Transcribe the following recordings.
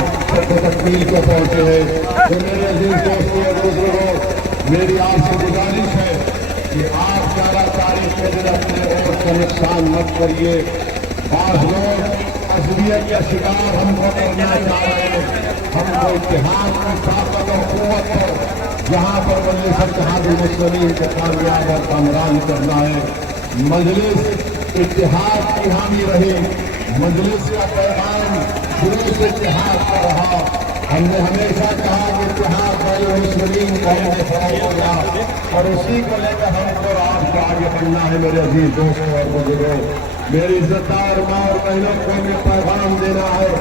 तकमील को पहुंचे हैं। तो मेरे अजीज दोस्तों और बुजुर्गों, मेरी आपसे गुजारिश है कि आप 11 तारीख के दिन अपने वोट का नुकसान मत करिए। आज लोग असलियत का शिकार हमको करना चाह रहे हैं। हमको इत्तेहाद की ताकत और कुव्वत पर यहाँ पर मजलिस इत्तेहादुल मुस्लिमीन के कामयाब और कामरान करना है। मजलिस इत्तेहाद की हामी रही, मजलिस का पैगाम शुरू से इत्तेहाद का रहा। हमने हमेशा कहा कि इत्तेहाद मुस्लिमीन कौम होगा और उसी को लेकर हमको आपको आगे बढ़ना है। मेरे अजीज दोस्तों और बुजुर्गों, मेरी इज्जतदार माँ और बहनों को हमें पैगाम देना है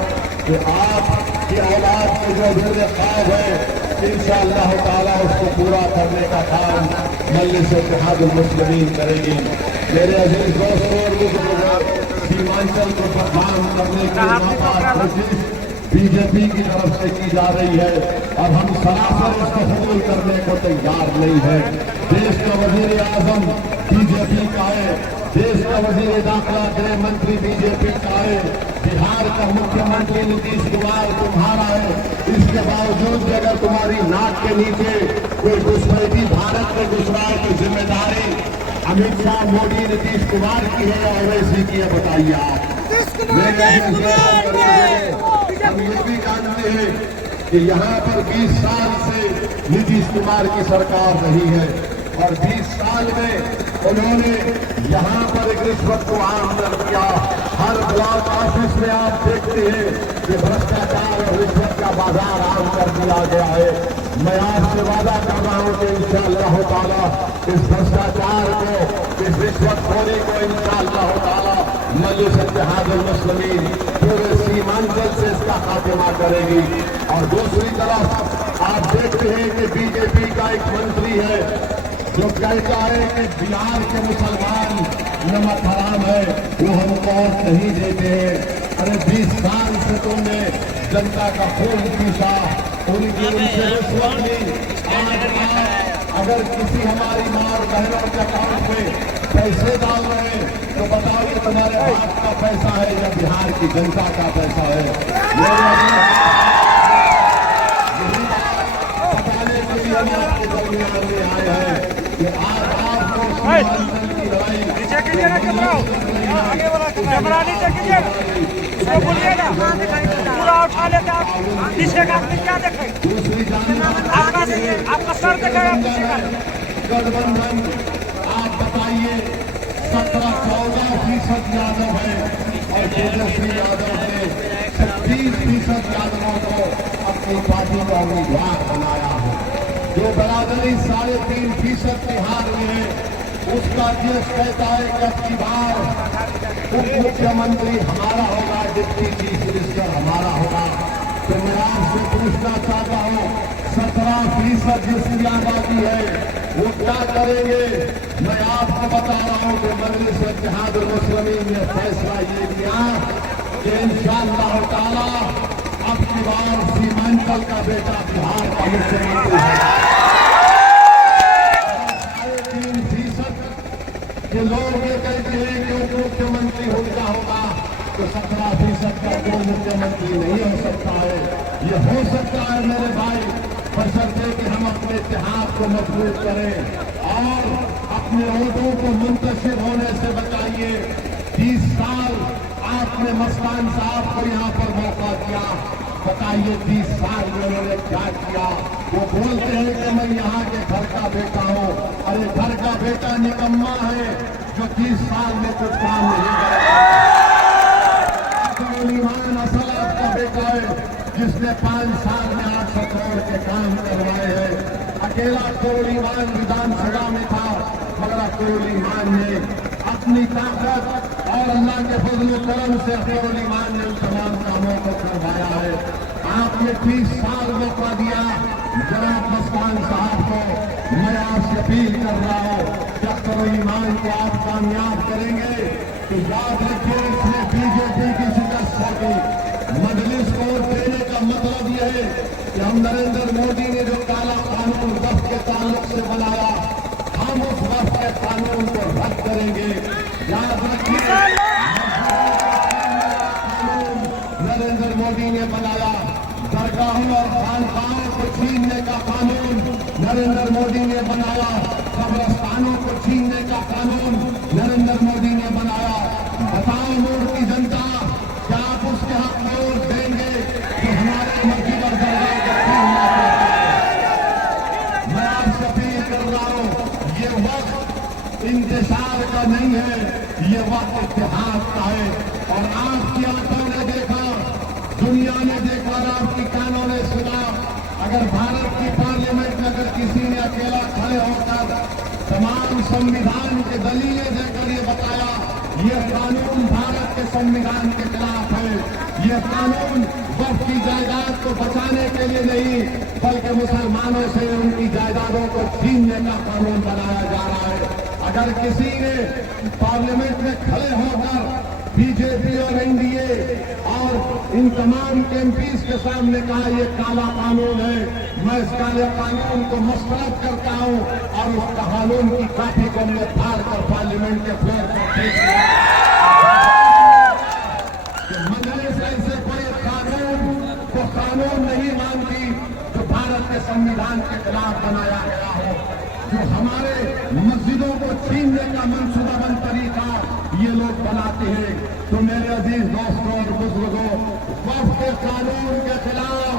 कि आपकी औलाद के जो दिल ख्वाब है इंशाअल्लाह ताला उसको पूरा करने का काम मजलिस इत्तेहादुल मुस्लिमीन करेगी। मेरे अजीज दोस्तों और बुजुर्गों, सीमांचल को बदनाम करने की कोशिश बीजेपी की तरफ से की जा रही है और हम सरासर इसको कबूल करने को तैयार नहीं है। देश का वजीर आजम बीजेपी का है, देश का वजीर दाखिला गृह मंत्री बीजेपी का है, बिहार का मुख्यमंत्री नीतीश कुमार तुम्हारा है। इसके बावजूद भी अगर तुम्हारी नाक के नीचे कोई घुसपैठी भारत में घुस रहा है तो जिम्मेदारी अमित शाह, मोदी, नीतीश कुमार की है या ओवैसी की है, बताइए आप। हम ये भी जानते हैं कि यहाँ पर 20 साल से नीतीश कुमार की सरकार रही है और 20 साल में उन्होंने यहाँ पर एक रिश्वत को आम कर दिया। हर ब्लॉक ऑफिस में आप देखते हैं कि भ्रष्टाचार और रिश्वत का बाजार आम कर दिया गया है। मैं आपसे वादा कर रहा हूँ कि इंशाअल्लाह ताला इस भ्रष्टाचार को, इस रिश्वतखोरी को इंशाअल्लाह ताला मजलिस इत्तेहादुल मुस्लिमीन पूरे सीमांचल से इसका खात्मा करेगी। और दूसरी तरफ आप देखते हैं कि बीजेपी का एक मंत्री है जो कहता है कि बिहार के मुसलमान नमक हराम है, वो हमको वोट नहीं देते हैं। अरे 20 साल से तुमने जनता का खून पीसा, उनकी उनसे रिश्वत ली। आज आप अगर किसी हमारी माँ और बहनों के अकाउंट में पैसे डाल रहे हैं तो बताओ ये तुम्हारे बाप का पैसा है या बिहार की जनता का पैसा है? बताने के लिए हम आपके दरमियान में आए हैं कि आज आपको सीमांचल की लड़ाई कैमरा नीचे कीजिए, इसको बोलिएगा पूरा उठा लेते आप पीछे का क्या देखें, आपका सर देखेगा पीछे का। गठबंधन आप बताइए 17-14% यादव है और तेजस्वी यादव ने 36% यादवों को अपनी पार्टी का उम्मीदवार बनाया है। जो बराबरी 3.5% बिहार में है उसका अध्यक्ष कहता है कि अब की बार उप मुख्यमंत्री हमारा होगा, डिप्टी चीफ मिनिस्टर हमारा होगा। तो मैं आपसे पूछना चाहता हूँ 17% जिसकी आबादी है वो क्या करेंगे? मैं आपको बता रहा हूँ कि मजलिस इत्तेहादुल मुस्लिमीन ने फैसला ये किया कि इंशाअल्लाह ताला अब की बार सीमांचल का बेटा बिहार का मुख्यमंत्री है। 3.5% के लोग ये कहते हैं कि उप मुख्यमंत्री उनका होगा तो 17% का कोई मुख्यमंत्री नहीं हो सकता है। ये हो सकता है मेरे भाई, बशर्ते कि हम अपने इत्तेहाद को मजबूत करें और अपने वोटों को मुंतशिर होने से बचाइए। 30 साल आपने मस्तान साहब को यहाँ पर मौका दिया, बताइए 30 साल में उन्होंने क्या किया? वो बोलते हैं कि मैं यहाँ के घर का बेटा हूँ। अरे घर का बेटा निकम्मा है जो 30 साल में कुछ काम नहीं करेगा। ईमान असल आपका बेटा है जिसने 5 साल में 800 करोड़ के काम करवाए हैं। अकेला ईमान विधानसभा में था मगर ईमान ने अपनी ताकत और अल्लाह के फजल करम से ईमान ने उन तमाम कामों को करवाया है। आपने 30 साल मौका दिया। जनाब मस्तान साहब को मैं आपसे अपील कर रहा हूँ कि ईमान को आप कामयाब करेंगे तो याद रखिए इसने बीजेपी की शिकस्त होगी। मजलिस को देने का मतलब यह है कि हम नरेंद्र मोदी ने जो काला कानून वक्फ के ताल्लुक से बनाया, हम उस वक्फ के कानून को रद्द करेंगे। याद रखिए नरेंद्र मोदी ने बनाया दरगाहों और खानकाहों को छीनने का कानून नरेंद्र मोदी ने बनाया, कब्रिस्तानों को छीनने का कानून नरेंद्र मोदी ने बनाया। बताओ नूर की जनता, क्या आप उसके हक में वोट देंगे जो हमारे मस्जिद और दरगाह को छीनना चाहता है? मैं आपसे अपील कर रहा हूं, ये वक्त इंतजार का नहीं है, ये वक्त इत्तेहाद का है। और आपकी आंखों ने देखा, दुनिया ने देखा और आपकी कानों ने सुना, अगर भारत की पार्लियामेंट में अगर किसी ने अकेला खड़े होकर तमाम संविधान के दलीलें देकर ये बताया ये कानून भारत के संविधान के खिलाफ है, ये कानून वक्फ की जायदाद को बचाने के लिए नहीं बल्कि मुसलमानों से उनकी जायदादों को छीनने का कानून बनाया जा रहा है, अगर किसी ने पार्लियामेंट में खड़े होकर बीजेपी और एनडीए और इन तमाम एमपीज के सामने कहा ये काला कानून है, मैं इस काले कानून को मुस्तरद करता हूं और उस कानून की कॉपी को हमने फाड़ कर पार्लियामेंट के फ्लोर पर फेंक दिया। मजलिस ऐसे कोई कानून को कानून नहीं मानती जो भारत के संविधान के खिलाफ बनाया गया हो, जो हमारे मस्जिदों को छीनने का मनसूबाबंद तरीका ये लोग बनाते हैं। तो मेरे अजीज दोस्तों और बुजुर्गों, वक्फ के कानून के खिलाफ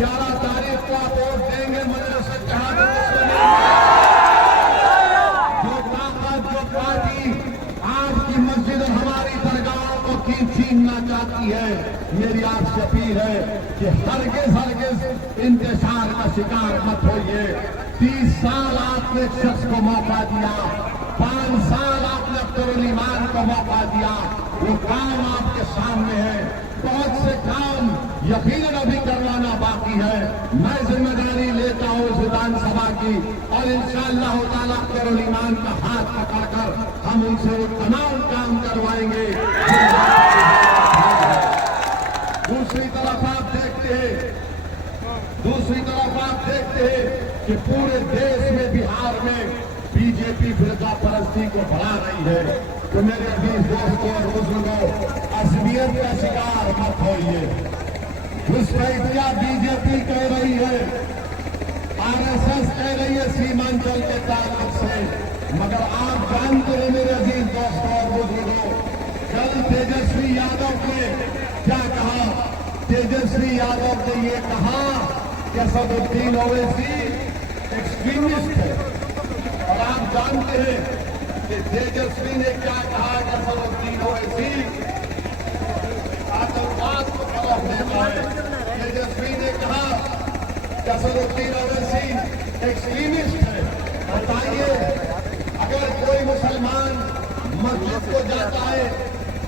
11 तारीख को आप वोट देंगे, मजलिस इत्तेहाद जो ताकत जो पार्टी आपकी मस्जिद और हमारी दरगाहों को छीनना चाहती है, मेरी आपसे अपील है कि हरगिज इंतजार का शिकार मत होइए। 30 साल आपने एक शख्स को मौका दिया, 5 साल आपने अख्तरुल ईमान को मौका दिया, वो काम आपके सामने है, बहुत से काम यकीनन अभी करवाना बाकी है। मैं जिम्मेदारी लेता हूं इस विधानसभा की और इंशाअल्लाह ताला अख्तरुल ईमान का हाथ पकड़कर हम उनसे वो तमाम काम करवाएंगे। दूसरी तरफ आप देखते हैं कि पूरे देश में बिहार में बीजेपी फिरका परस्ती को बढ़ा रही है। तो मेरे अजीज दोस्तों और बुजुर्गों, असलियत का शिकार मत होइए। घुसपैठिया बीजेपी कह रही है, आरएसएस कह रही है सीमांचल के ताकत से, मगर आप जानते हैं मेरे अजीज दोस्तों और बुजुर्गों, कल तेजस्वी यादव ने क्या कहा? तेजस्वी यादव ने ये कहा कि असदुद्दीन ओवैसी एक्सट्रीमिस्ट है। और आप जानते हैं कि तेजस्वी ने क्या कहा कि असदुद्दीन ओवैसी आतंकवाद को फरोग देता है। तेजस्वी ने कहा कि असदुद्दीन ओवैसी एक्सट्रीमिस्ट है। बताइए, अगर कोई मुसलमान मस्जिद को जाता है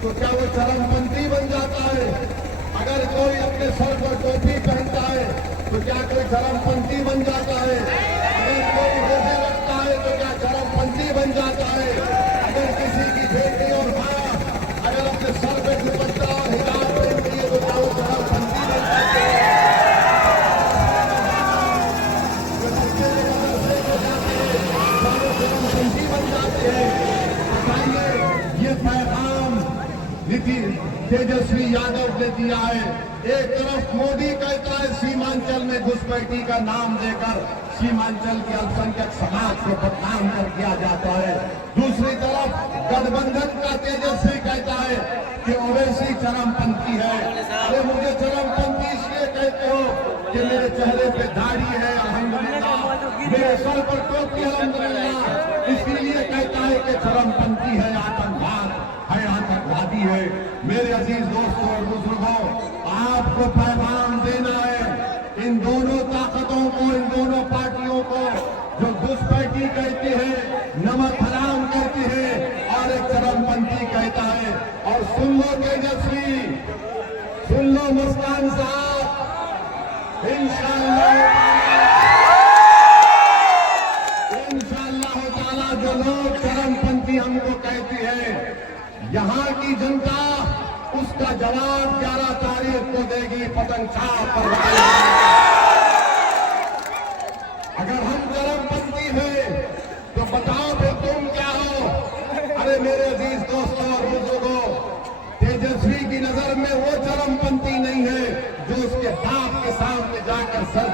तो क्या वो चरमपंथी बन जाता है? अगर कोई अपने सर पर टोपी पहनता है तो क्या कोई चरमपंथी बन जाता है? अगर कोई रोजे रखता है तो क्या चरमपंथी बन जाता है? अगर किसी की बेटी और माँ अगर अपने सर पे दुपट्टा और हिजाब पहनती है तो क्या वो चरमपंथी बन जाते हैं? चरमपंथी बन जाते हैं। बताइए, ये पैगाम तेजस्वी यादव ने दिया है। एक तरफ मोदी कहता है सीमांचल में घुसपैठी का नाम देकर सीमांचल के अल्पसंख्यक समाज को बदनाम कर दिया जाता है, दूसरी तरफ गठबंधन का तेजस्वी कहता है कि ओवैसी चरमपंथी है। अरे मुझे चरमपंथी इसलिए कहते हो कि मेरे चेहरे पे दाढ़ी है अल्हम्दुलिल्लाह, मेरे सर पर टोपी अल्हम्दुलिल्लाह, इसीलिए कहता है कि चरमपंथी है, आतंकवाद है, आतंकवादी है। मेरे अजीज दोस्तों और बुजुर्गों, आपको पैगाम देना है इन दोनों ताकतों को, इन दोनों पार्टियों को जो घुसपैठी कहती है, नमक हराम कहती है और एक चरमपंथी कहता है। और सुन लो तेजस्वी, सुन लो मुस्कान साहब, इंशाअल्लाह ताला जो लोग चरमपंथी हमको कहती है, यहाँ की जनता उसका जवाब 11 तारीख को देगी पतंग छाप पर। अगर हम चरमपंथी हैं तो बताओ फिर तुम क्या हो? अरे मेरे अजीज दोस्तों और बुजुर्गों, तेजस्वी की नजर में वो चरमपंथी नहीं है जो उसके बाप के सामने जाकर सर